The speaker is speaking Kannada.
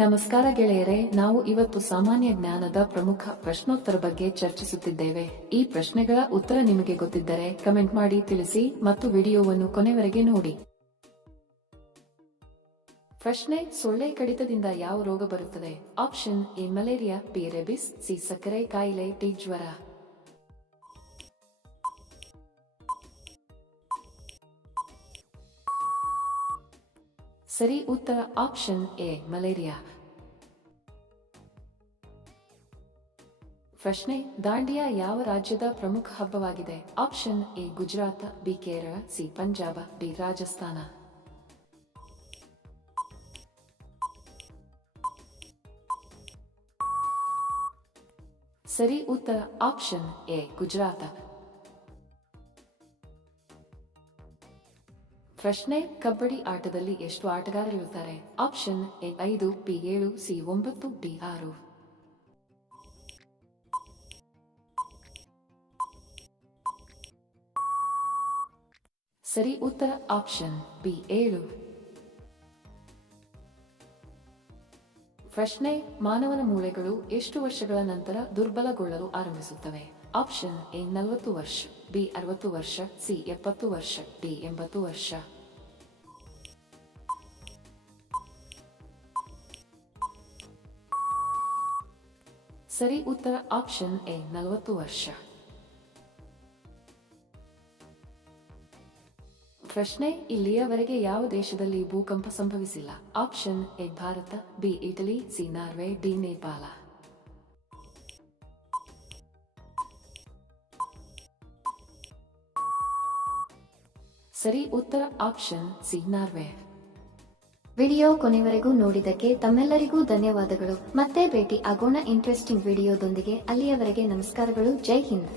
ನಮಸ್ಕಾರ ಗೆಳೆಯರೇ, ನಾವು ಇವತ್ತು ಸಾಮಾನ್ಯ ಜ್ಞಾನದ ಪ್ರಮುಖ ಪ್ರಶ್ನೋತ್ತರ ಬಗ್ಗೆ ಚರ್ಚಿಸುತ್ತಿದ್ದೇವೆ. ಈ ಪ್ರಶ್ನೆಗಳ ಉತ್ತರ ನಿಮಗೆ ಗೊತ್ತಿದ್ದರೆ ಕಮೆಂಟ್ ಮಾಡಿ ತಿಳಿಸಿ ಮತ್ತು ವಿಡಿಯೋವನ್ನು ಕೊನೆವರೆಗೆ ನೋಡಿ. ಪ್ರಶ್ನೆ: ಸೊಳ್ಳೆ ಕಡಿತದಿಂದ ಯಾವ ರೋಗ ಬರುತ್ತದೆ? Option A malaria, B rabies, C ಸಕ್ಕರೆ ಕಾಯಿಲೆ, ಡಿ ಜ್ವರ. ಸರಿ ಉತ್ತರ ಆಪ್ಷನ್ ಎ ಮಲೇರಿಯಾ. ಪ್ರಶ್ನೆ: ದಾಂಡಿಯಾ ಯಾವ ರಾಜ್ಯದ ಪ್ರಮುಖ ಹಬ್ಬವಾಗಿದೆ? Option A Gujarat, B Kerala, C Punjab, D Rajasthan. ಸರಿ ಉತ್ತರ ಆಪ್ಷನ್ ಎ ಗುಜರಾತ್. ಪ್ರಶ್ನೆ: ಕಬಡ್ಡಿ ಆಟದಲ್ಲಿ ಎಷ್ಟು ಆಟಗಾರರಿರುತ್ತಾರೆ? Option A 5, B 7, C 9, D 6. ಸರಿ ಉತ್ತರ ಆಪ್ಷನ್ ಬಿ 7. ಪ್ರಶ್ನೆ: ಮಾನವನ ಮೂಳೆಗಳು ಎಷ್ಟು ವರ್ಷಗಳ ನಂತರ ದುರ್ಬಲಗೊಳ್ಳಲು ಆರಂಭಿಸುತ್ತವೆ? ಆಪ್ಷನ್ ಎ 40 ವರ್ಷ, ಬಿ 60 ವರ್ಷ, ಸಿ 70 ವರ್ಷ, ಡಿ 80 ವರ್ಷ. ಸರಿ ಉತ್ತರ ಆಪ್ಷನ್ ಎ 40 ವರ್ಷ. ಪ್ರಶ್ನೆ: ಇಲ್ಲಿಯವರೆಗೆ ಯಾವ ದೇಶದಲ್ಲಿ ಭೂಕಂಪ ಸಂಭವಿಸಿಲ್ಲ? Option A Bharat, B Italy, C Norway, D Nepal. ಸರಿ ಉತ್ತರ ಆಪ್ಷನ್ ಸಿ ನಾರ್ವೆ. ವಿಡಿಯೋ ಕೊನೆವರೆಗೂ ನೋಡಿದ್ದಕ್ಕೆ ತಮ್ಮೆಲ್ಲರಿಗೂ ಧನ್ಯವಾದಗಳು. ಮತ್ತೆ ಭೇಟಿ ಆಗೋಣ ಇಂಟ್ರೆಸ್ಟಿಂಗ್ ವಿಡಿಯೋದೊಂದಿಗೆ. ಅಲ್ಲಿಯವರೆಗೆ ನಮಸ್ಕಾರಗಳು. ಜೈ ಹಿಂದ್.